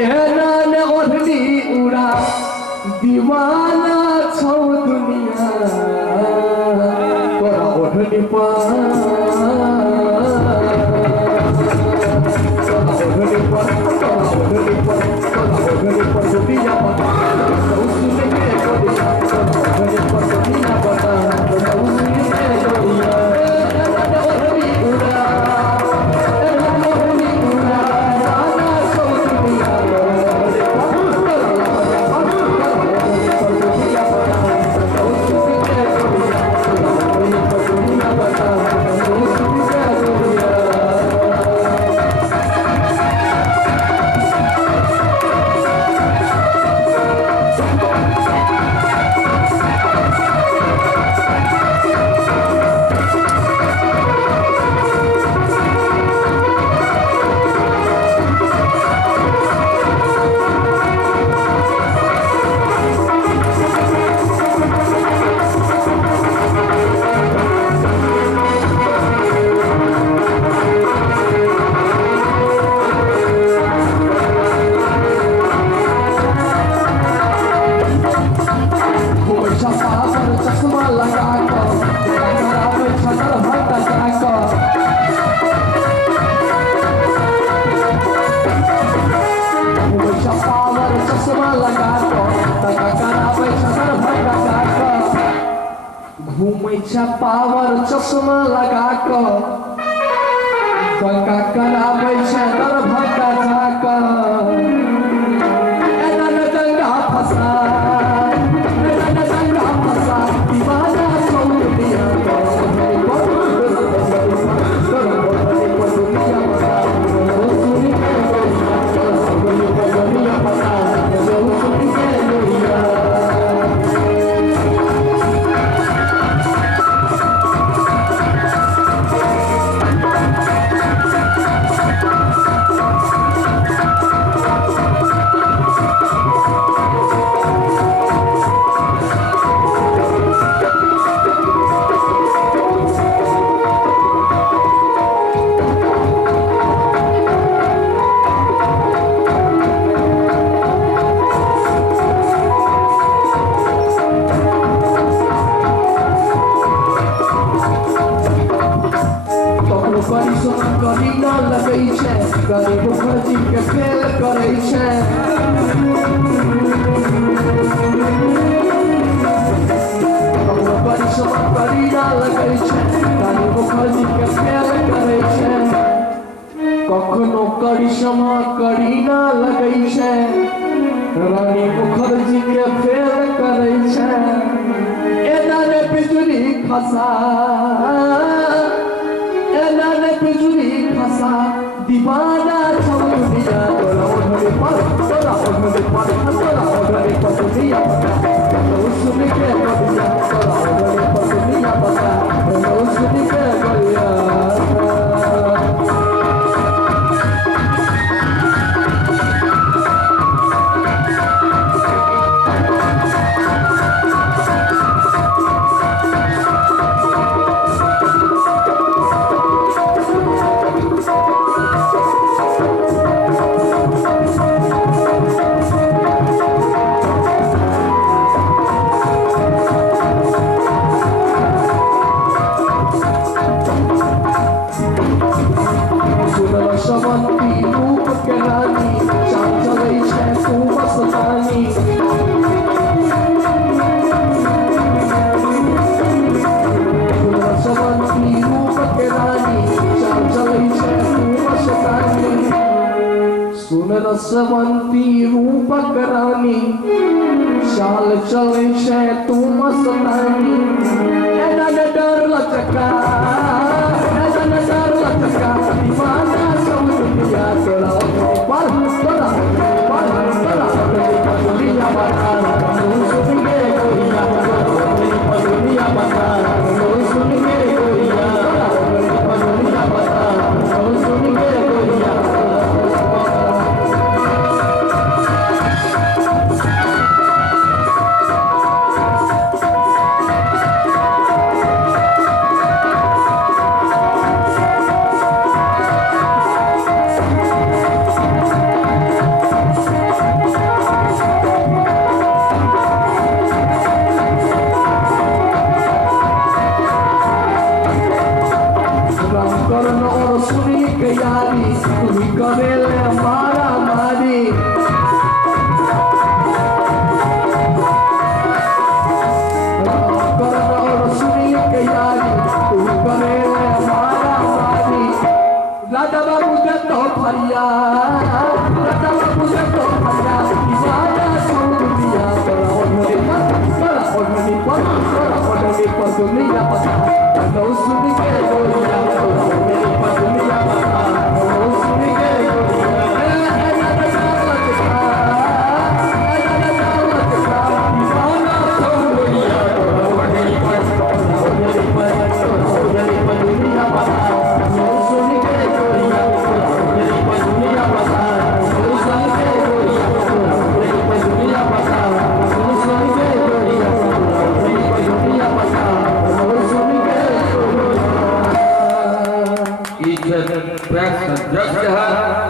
एनान ओढ़नी उड़ा दीवाना छौ दुनिया तोरा ओढ़नी पर दुनिया बता सुन के दुनिया बता पावर चश्मा लगा कर कराबै छै दर भक्का जाकर डंगा फसा दीवाना छौ दुनिया गरीब फर्जी के फेल करे छै परिश्रम करी ना लगे छै गरीब फर्जी के फेल करे छै कखनो परिश्रम करी ना लगे छै रानी मुखर्जी के फेल करे छै एना ने बिजली खसा एना ने बिजली खसा दीवाना छौ दुनिया तोरा ओढ़नी पर दुनिया बता सुन के दुनिया तोरा ओढ़नी पर दुनिया बता सुन के दुनिया रसवंती रूपक रानी चाल चले छै तू मस्तानी एना न डर लचका दीवाना छौ दुनिया तोरा पर दुनिया बता सुन के दुनिया बता सुन के दुनिया बता सुन के ले मारा मारी राजा बाबू के तो फरिया राजा बाबू के तो फरिया राजा छोड़ दिया बड़ा ओढ़नी पर दुनिया पता लो सुन के गोलियां मेरी पर दुनिया पता लो सुन के Each and press and just